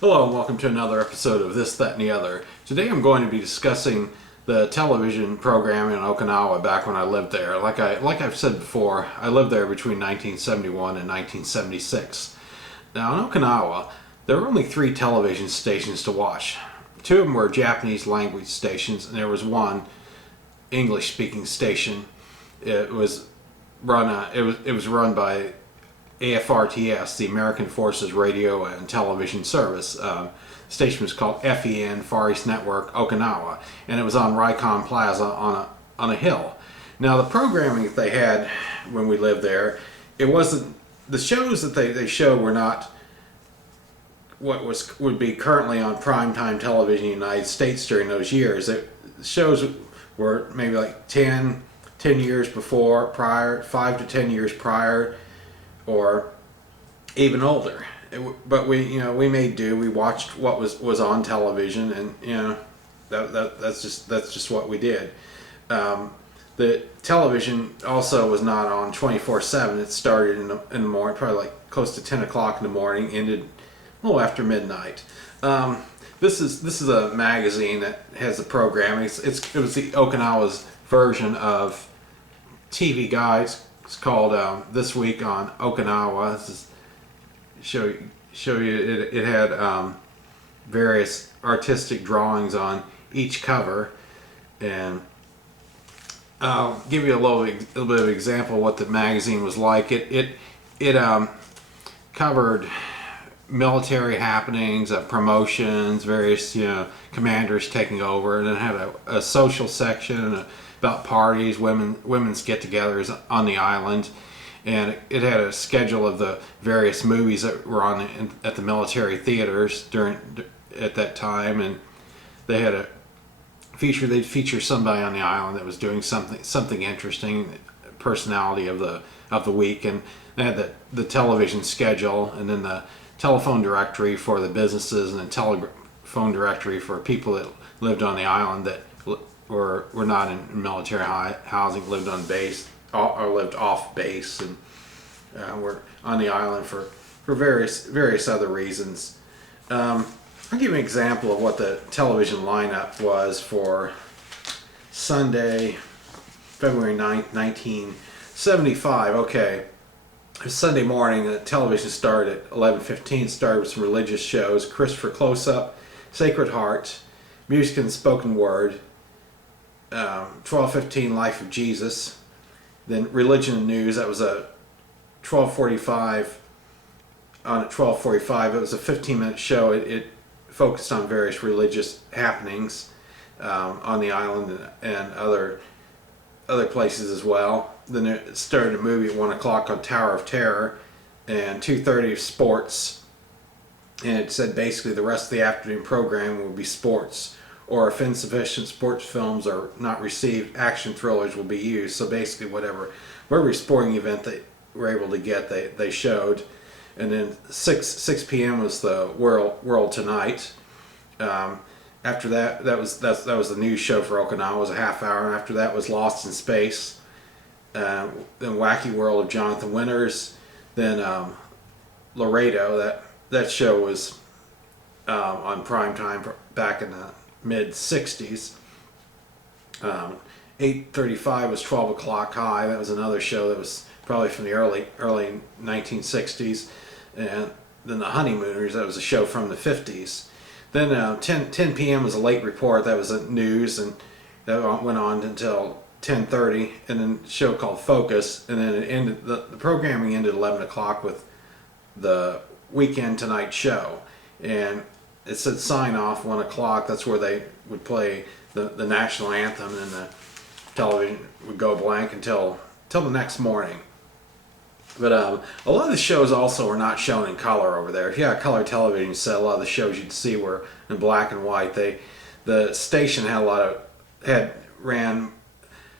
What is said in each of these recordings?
Hello and welcome to another episode of This, That, and the Other. Today I'm going to be discussing the television programming in Okinawa back when I lived there. Like I've said before, I lived there between 1971 and 1976. Now in Okinawa, there were only 3 television stations to watch. 2 of them were Japanese language stations, and there was one English-speaking station. It was run by AFRTS, the American Forces Radio and Television Service. The station was called FEN, Far East Network, Okinawa, and it was on Rikon Plaza on a hill. Now, the programming that they had when we lived there, it wasn't, the shows that they showed were not what would be currently on primetime television in the United States during those years. The shows were maybe like 10 years prior, 5 to 10 years prior, or even older. But we made do. We watched what was on television, and that's just what we did. The television also was not on 24/7. It started in the morning, probably like close to 10 o'clock in the morning, ended a little after midnight. This is a magazine that has the programming. It was the Okinawa's version of TV Guides. It's called This Week on Okinawa. This is show you it had various artistic drawings on each cover, and I'll give you a little bit of example of what the magazine was like. It covered military happenings, promotions, various commanders taking over, and it had a social section about parties, women's get-togethers on the island, and it had a schedule of the various movies that were on at the military theaters at that time, and they had they'd feature somebody on the island that was doing something interesting, personality of the week, and they had the television schedule, and then the telephone directory for the businesses, and the telephone directory for people that lived on the island that were not in military housing, lived on base or lived off base, and were on the island for various other reasons. I'll give you an example of what the television lineup was for Sunday, February 9th, 1975. Okay, Sunday morning, the television started at 11:15. Started with some religious shows: Christopher Close-Up, Sacred Heart, Music and Spoken Word. 12:15, Life of Jesus. Then Religion and News. That was a 12:45. On at 12:45, it was a 15-minute show. It focused on various religious happenings on the island and other places as well. Then it started a movie at 1 o'clock on Tower of Terror, and 2:30 sports. And it said basically the rest of the afternoon program will be sports, or if insufficient sports films are not received, action thrillers will be used. So basically whatever sporting event they were able to get, they showed. And then 6 p.m. was the World Tonight. After that was the news show for Okinawa. It was a half hour, and after that was Lost in Space. Then Wacky World of Jonathan Winters. Then Laredo. That show was on prime time back in the mid 60s. 8:35 was 12 o'clock high. That was another show that was probably from the early 1960s. And then the Honeymooners, that was a show from the 50s. Then 10 p.m. was a late report. That was news, and that went on until 10:30. And then a show called Focus, and then it ended. The programming ended 11 o'clock with the Weekend Tonight show, and it said sign off 1 o'clock. That's where they would play the national anthem, and the television would go blank until the next morning. But a lot of the shows also were not shown in color over there. If you had a color television set, a lot of the shows you'd see were in black and white. The station ran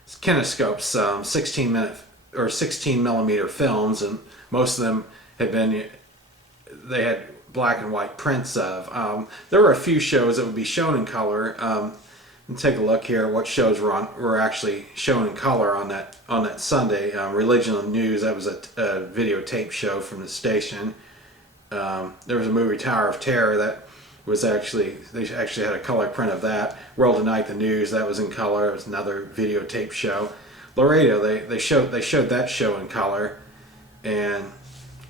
kinescopes, 16 millimeter films, and most of them they had black and white prints of. There were a few shows that would be shown in color. And take a look here. What shows were actually shown in color on that Sunday. Religion and News. That was a videotape show from the station. There was a movie, Tower of Terror, that was they actually had a color print of that. World Tonight, the news, that was in color. It was another videotape show. Laredo, they showed that show in color, and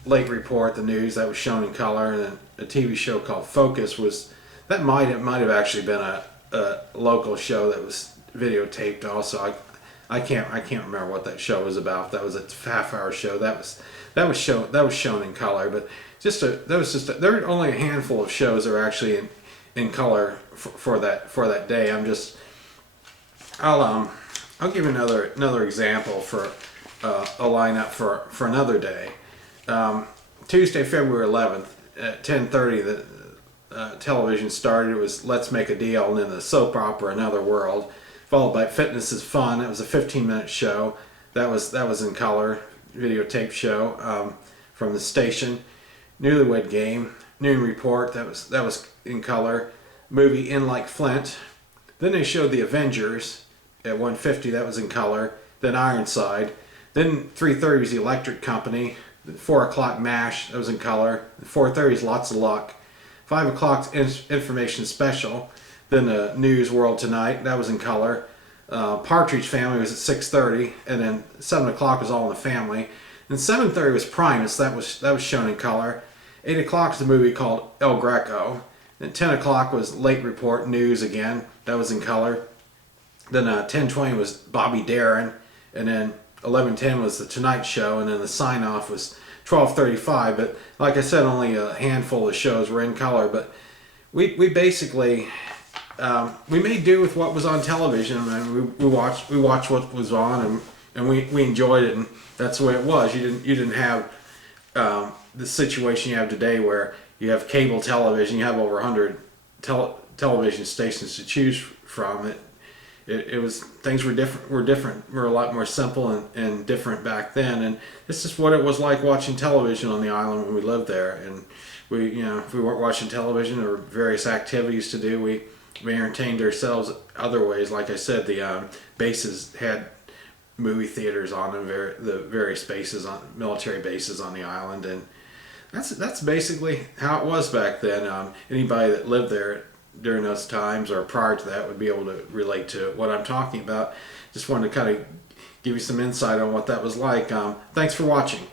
Late Report, the news, that was shown in color, and then a TV show called Focus might have actually been a local show that was videotaped also. I can't remember what that show was about. That was a half-hour show. That was shown in color, but there were only a handful of shows that were actually in color for that day. I'll give another example for a lineup for another day. Tuesday, February 11th at 10:30, the television started. It was Let's Make a Deal, and then the soap opera Another World, followed by Fitness is Fun. It was a 15-minute show. That was in color, videotape show from the station. Newlywed Game, Noon Report. That was in color. Movie In Like Flint. Then they showed The Avengers at 1:50. That was in color. Then Ironside. Then 3:30 was The Electric Company. 4 o'clock MASH, that was in color. 4:30 is Lots of Luck. 5 o'clock Information Special. Then the News World Tonight, that was in color. Partridge Family was at 6:30, and then 7 o'clock was All in the Family. And 7:30 was Primus, that was shown in color. 8 o'clock is a movie called El Greco. Then 10 o'clock was Late Report, news again, that was in color. Then 10:20 was Bobby Darin, and then 11:10 was The Tonight Show, and then the sign-off was 12:35. But like I said, only a handful of shows were in color. But we basically we made do with what was on television. I mean, we watched what was on, and we enjoyed it, and that's the way it was. You didn't have the situation you have today, where you have cable television. You have over 100 television stations to choose from. It was, things were different. Were a lot more simple and different back then, and this is what it was like watching television on the island when we lived there. And if we weren't watching television, there were various activities to do. We entertained ourselves other ways. Like I said, the bases had movie theaters on them, the various bases on military bases on the island, and that's basically how it was back then. Anybody that lived there during those times or prior to that would be able to relate to what I'm talking about. Just wanted to kind of give you some insight on what that was like. Thanks for watching.